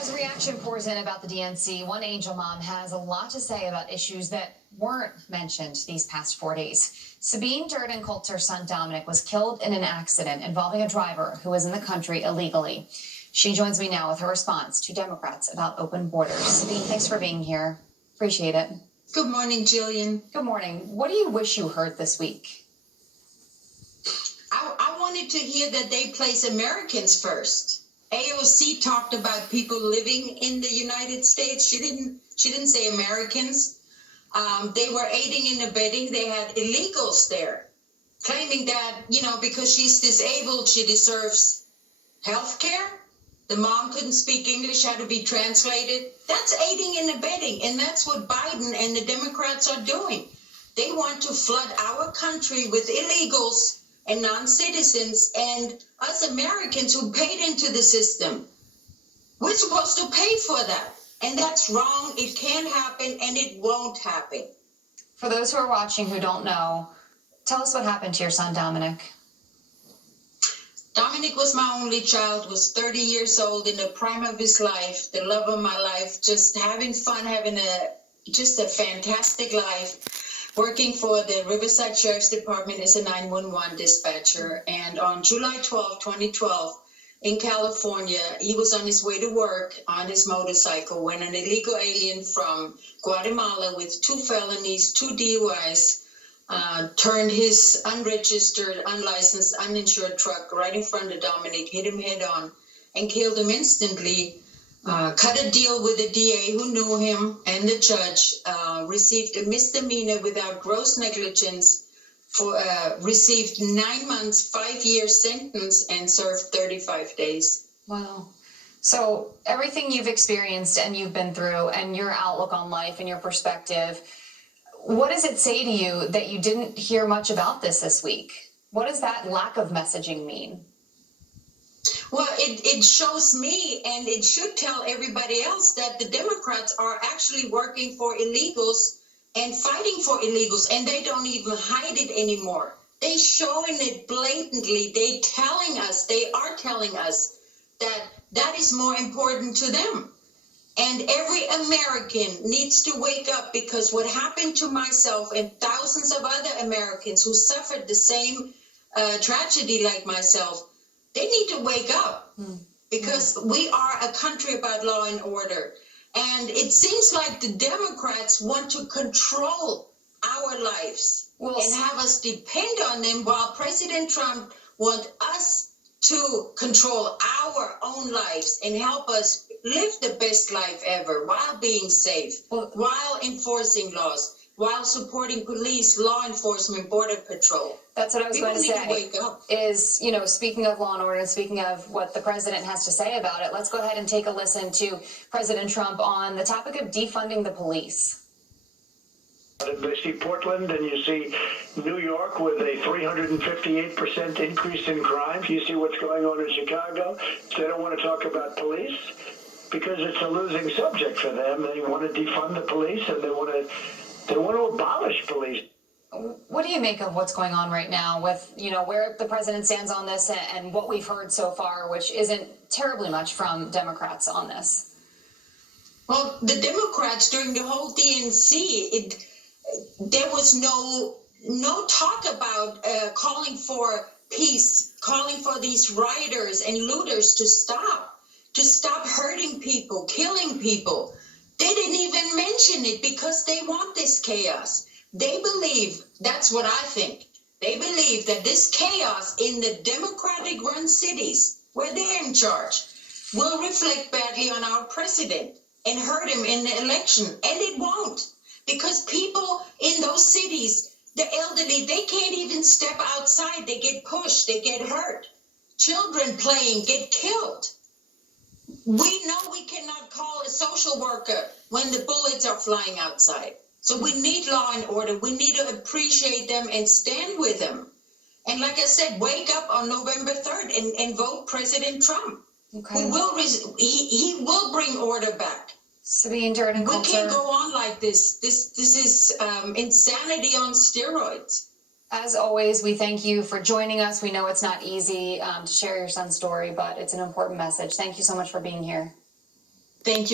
As reaction pours in about the DNC, one Angel mom has a lot to say about issues that weren't mentioned these past 4 days. Sabine Durden-Coulter's son Dominic was killed in an accident involving a driver who was in the country illegally. She joins me now with her response to Democrats about open borders. Sabine, thanks for being here. Appreciate it. Good morning, Jillian. Good morning. What do you wish you heard this week? I wanted to hear that they place Americans first. AOC talked about people living in the United States. She didn't say Americans. They were aiding and abetting. They had illegals there, claiming that, because she's disabled, she deserves health care. The mom couldn't speak English, had to be translated. That's aiding and abetting, and that's what Biden and the Democrats are doing. They want to flood our country with illegals and non-citizens and us Americans who paid into the system. We're supposed to pay for that, and that's wrong. It can't happen, and it won't happen. For those who are watching who don't know, tell us what happened to your son, Dominic. Dominic was my only child, was 30 years old, in the prime of his life, the love of my life, just having fun, having just a fantastic life. Working for the Riverside Sheriff's Department as a 911 dispatcher. And on July 12, 2012, in California, he was on his way to work on his motorcycle when an illegal alien from Guatemala with 2 felonies, 2 DUIs, turned his unregistered, unlicensed, uninsured truck right in front of Dominic, hit him head on, and killed him instantly. Cut a deal with the DA who knew him, and the judge received a misdemeanor without gross negligence, received 9 months, 5-year sentence, and served 35 days. Wow. So everything you've experienced and you've been through and your outlook on life and your perspective, what does it say to you that you didn't hear much about this week? What does that lack of messaging mean? Well, it shows me, and it should tell everybody else, that the Democrats are actually working for illegals and fighting for illegals, and they don't even hide it anymore. They're showing it blatantly. They are telling us that that is more important to them. And every American needs to wake up, because what happened to myself and thousands of other Americans who suffered the same tragedy like myself, they need to wake up, because we are a country about law and order. And it seems like the Democrats want to control our lives and have us depend on them, while President Trump wants us to control our own lives and help us live the best life ever while being safe, while enforcing laws, while supporting police, law enforcement, border patrol. That's what I was going to say. Wake up. Is, speaking of law and order and speaking of what the president has to say about it, let's go ahead and take a listen to President Trump on the topic of defunding the police. They see Portland and you see New York with a 358% increase in crime. You see what's going on in Chicago. They don't want to talk about police because it's a losing subject for them. They want to defund the police, and they want to abolish police. What do you make of what's going on right now with, where the president stands on this and what we've heard so far, which isn't terribly much from Democrats on this? Well, the Democrats during the whole DNC, there was no talk about calling for peace, calling for these rioters and looters to stop hurting people, killing people. They didn't even mention it because they want this chaos. They believe, that's what I think, they believe that this chaos in the Democratic-run cities, where they're in charge, will reflect badly on our president and hurt him in the election. And it won't, because people in those cities, the elderly, they can't even step outside. They get pushed, they get hurt. Children playing get killed. We know we cannot call a social worker when the bullets are flying outside. So we need law and order. We need to appreciate them and stand with them. And like I said, wake up on November 3rd and vote President Trump. Okay. Who will he will bring order back. Sabine Durden-Coulter. We can't go on like this. This is insanity on steroids. As always, we thank you for joining us. We know it's not easy to share your son's story, but it's an important message. Thank you so much for being here. Thank you.